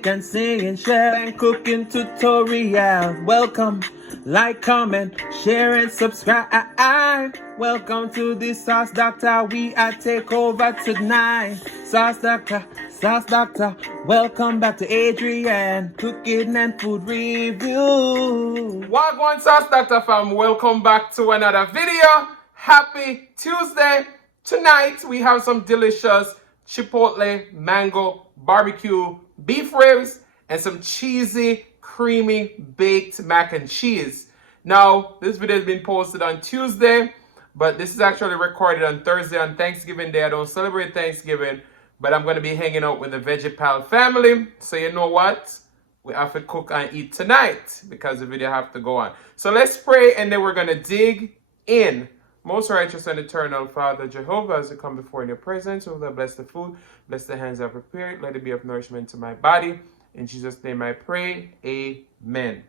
music and sing and share and cooking tutorial. Welcome, like, comment, share and subscribe. Welcome to the Sauce Dackta. We are take over tonight. Sauce Dackta, Sauce Dackta. Welcome back to Adrian, cooking and food review. Wagwan Sauce Dackta fam, welcome back to another video. Happy Tuesday. Tonight we have some delicious Chipotle mango barbecue beef ribs and some cheesy creamy baked mac and cheese. Now this video has been posted on Tuesday, but this is actually recorded on Thursday on Thanksgiving Day. I don't celebrate Thanksgiving, but I'm going to be hanging out with the VeggiePal family. So you know what? We have to cook and eat tonight because the video have to go on. So let's pray and then we're going to dig in. Most righteous and eternal Father Jehovah, as we come before in your presence, oh Lord, bless the food, bless the hands that prepared, let it be of nourishment to my body. In Jesus' name I pray, amen.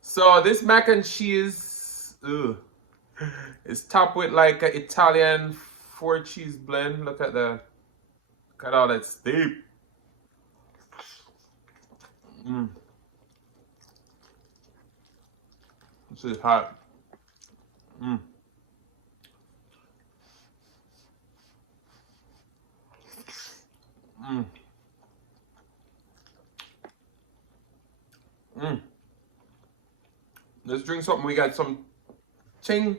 So this mac and cheese is topped with like an Italian 4-cheese blend. Look at that. Look at all that steak. This is hot. Let's drink something. We got some ching.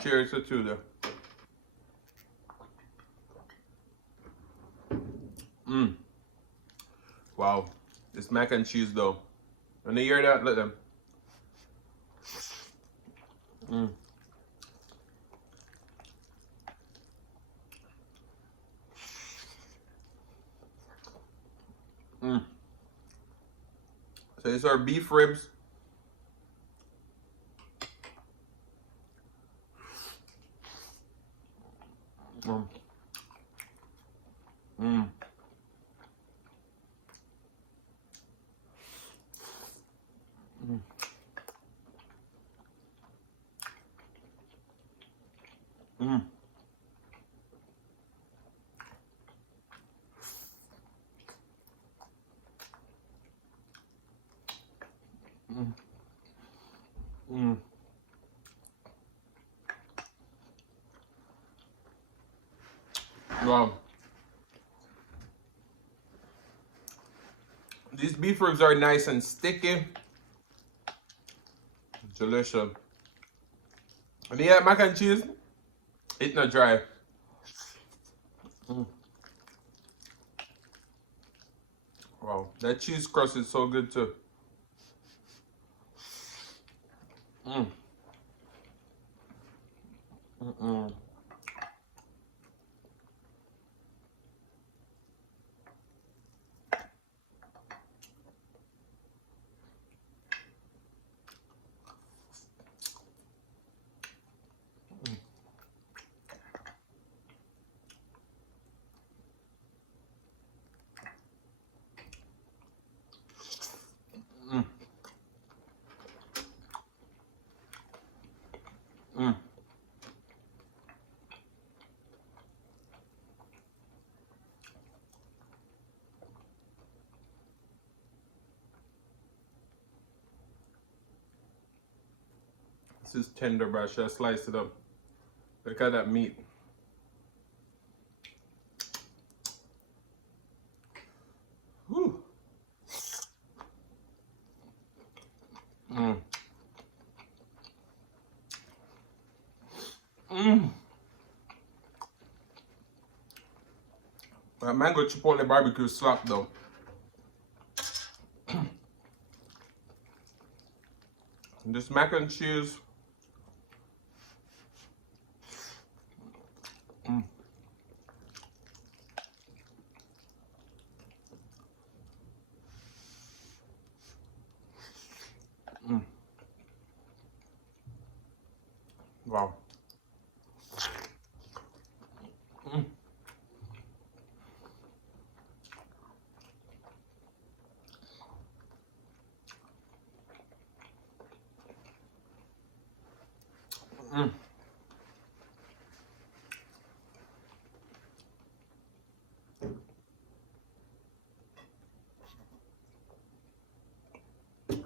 Cheers to two there. Wow, this mac and cheese though. When they hear that, let them. So these are beef ribs. Wow. These beef ribs are nice and sticky. Delicious. And yeah, mac and cheese, it's not dry. Wow, that cheese crust is so good too. This is tender, but I should have sliced it up. Look at that meat. Whew. That mango chipotle barbecue slap though. And this mac and cheese. Wow.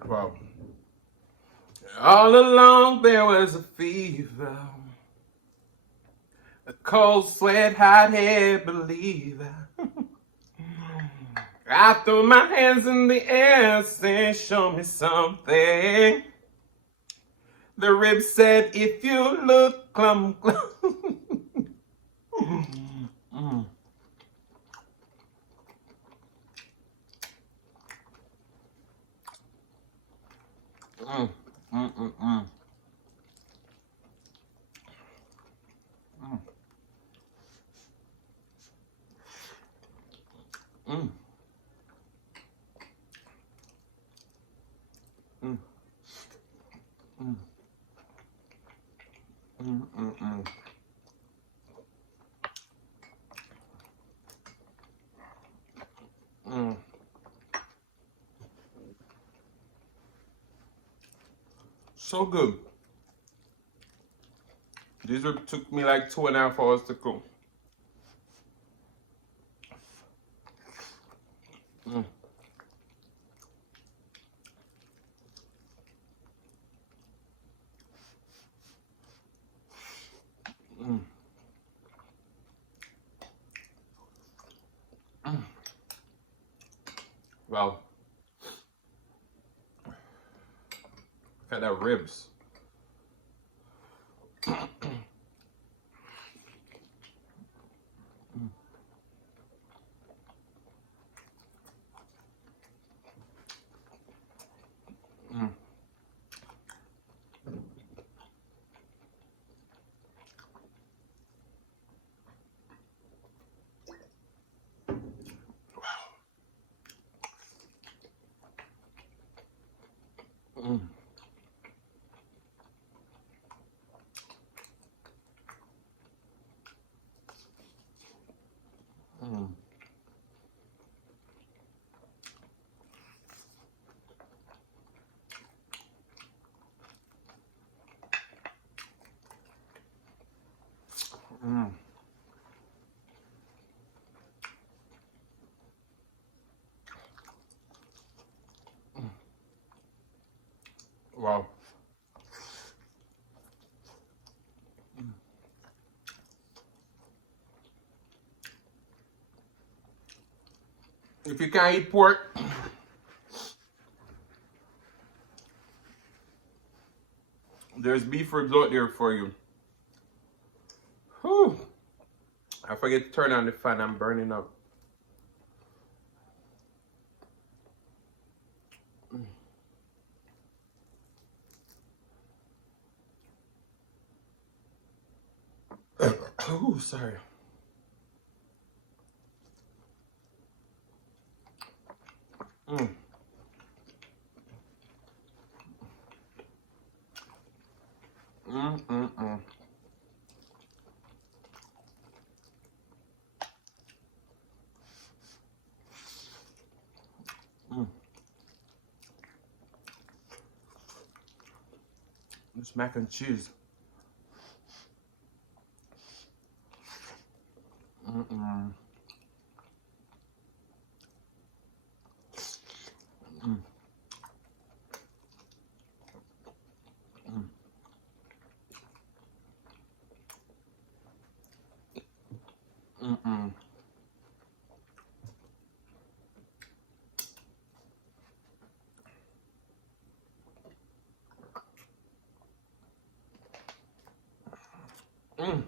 Wow. All along there was a fever, a cold sweat, hot head believer. I threw my hands in the air, saying, show me something. The rib said, if you look, clum. Mm. Mm. Mm. Mm. Mm. Mm. Mm. Mm. Mm. Mm. Mm. Mm. So good. These ribs took me like 2.5 hours to cook. Mm. Mm. Mm. Wow. Look at that ribs. Mm. Mm. Mm. Mm. Wow. If you can't eat pork, there's beef ribs out there for you. Whew. I forget to turn on the fan. I'm burning up. Oh, sorry. Mm. Mm. Mm. Mm. Mm. This mac and cheese. Mm. Mm. Mm. Mm. Mm. Mm. Mm.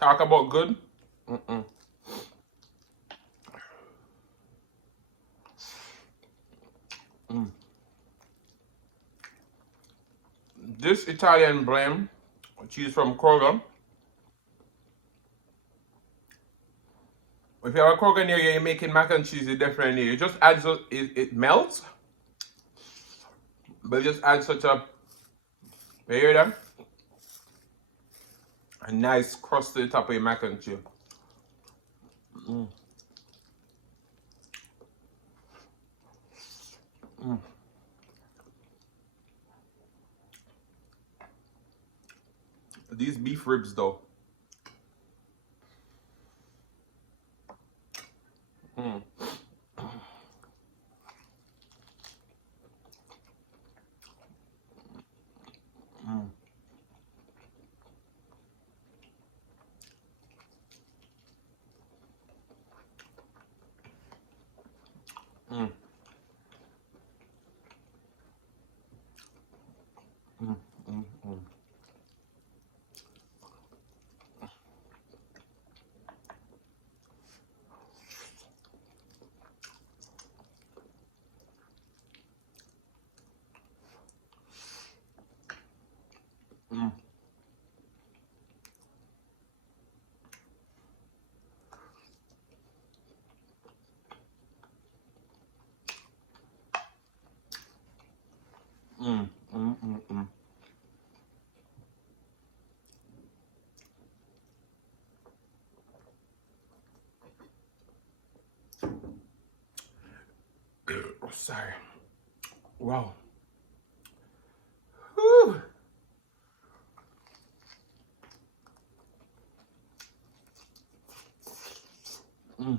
Talk about good. Mm-mm. Mm. This Italian blend, cheese from Kroger. If you have a Kroger near you, you're making mac and cheese, it definitely you just add so it melts, but it just add such a, you hear that? A nice crust to the top of your mac and cheese. Mm. Mm. These beef ribs though. Mm. Mm. Mm. Mm. Mm. Mm. Mm. Mm. Mm. Mm. Mm. Oh, sorry. Wow. Whew. Mm.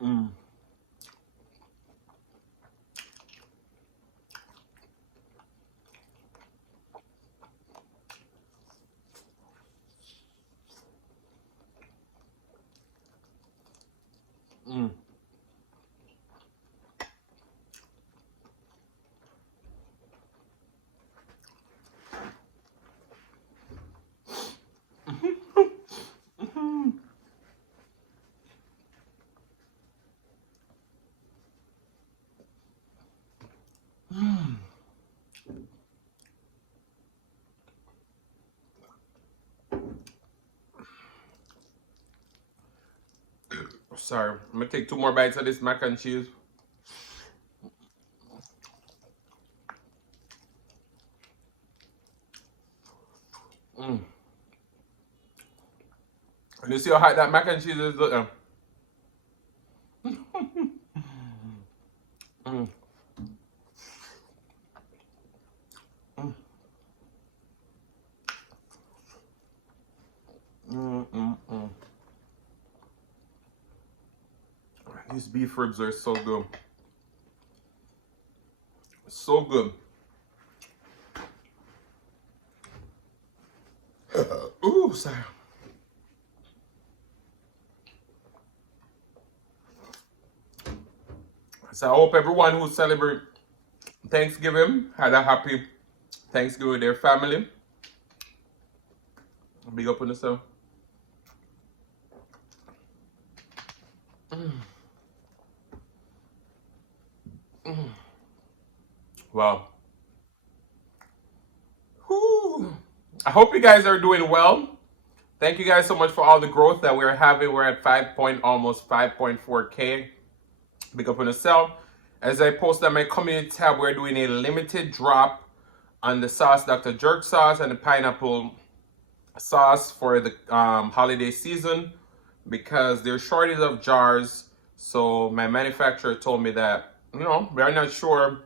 Mm. Mm. Sorry. I'm gonna take 2 more bites of this mac and cheese. Mm. And you see how hot that mac and cheese is? Look. Mm. Mm. Mm. Mm. Mm. These beef ribs are so good. So good. Ooh, sorry. So I hope everyone who celebrate Thanksgiving had a happy Thanksgiving with their family. Big up on yourself. Mm. Mm. Wow. Whew. I hope you guys are doing well. Thank you guys so much for all the growth that we're having. We're at almost 5.4K. Big up on yourself. As I post on my community tab, we're doing a limited drop on the sauce, Dr. Jerk sauce, and the pineapple sauce for the holiday season because there's shortage of jars. So my manufacturer told me that, we're not sure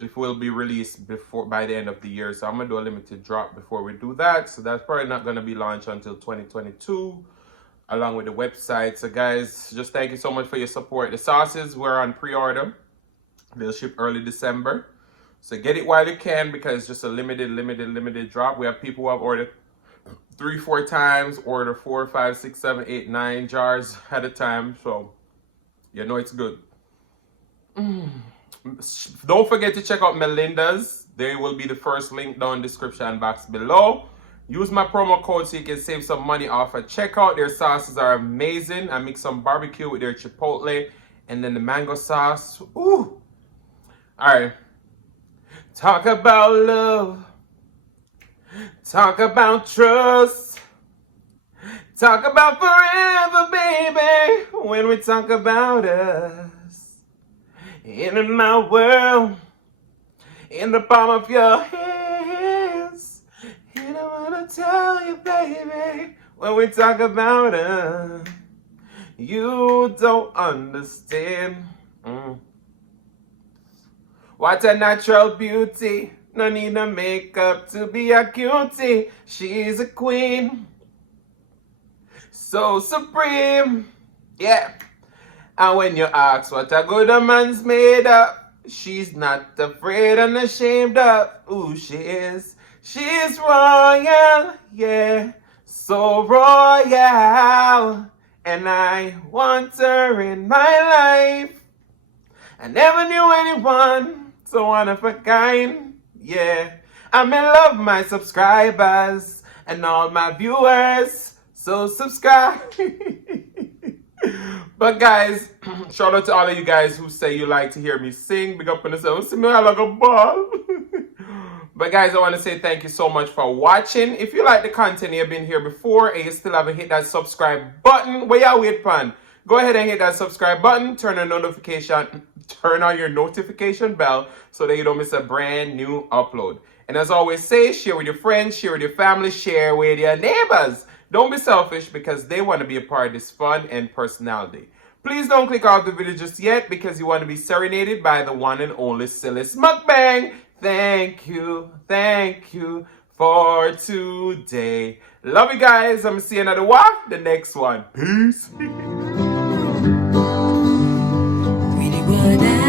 if will be released by the end of the year. So I'm gonna do a limited drop before we do that. So that's probably not gonna be launched until 2022, along with the website. So guys, just thank you so much for your support. The sauces were on pre-order. They'll ship early December. So get it while you can because it's just a limited drop. We have people who have ordered 3-4 times, order 4, 5, 6, 7, 8, 9 jars at a time. So it's good. Don't forget to check out Melinda's. There will be the first link down in the description box below. Use my promo code so you can save some money off at checkout. Their sauces are amazing. I mix some barbecue with their chipotle and then the mango sauce. Ooh. All right. Talk about love. Talk about trust. Talk about forever, baby. When we talk about us. In my world. In the palm of your hands. And I wanna tell you, baby, when we talk about us, you don't understand. What a natural beauty. No need no makeup to be a cutie. She's a queen. So supreme. Yeah. And when you ask what a good man's made up, she's not afraid and ashamed of who she is. She's royal, yeah, so royal. And I want her in my life. I never knew anyone so one of a kind, yeah. I'm in love my subscribers and all my viewers, so subscribe. But guys, shout out to all of you guys who say you like to hear me sing. Big up on yourself. See me like a ball. But guys, I want to say thank you so much for watching. If you like the content, you've been here before and you still haven't hit that subscribe button, where y'all wait pan? Go ahead and hit that subscribe button, turn on your notification bell so that you don't miss a brand new upload. And as I always say, share with your friends, share with your family, share with your neighbors. Don't be selfish because they want to be a part of this fun and personality. Please don't click off the video just yet because you want to be serenaded by the one and only silliest mukbang. Thank you for today. Love you guys. I'm going to see you another one, the next one. Peace. Really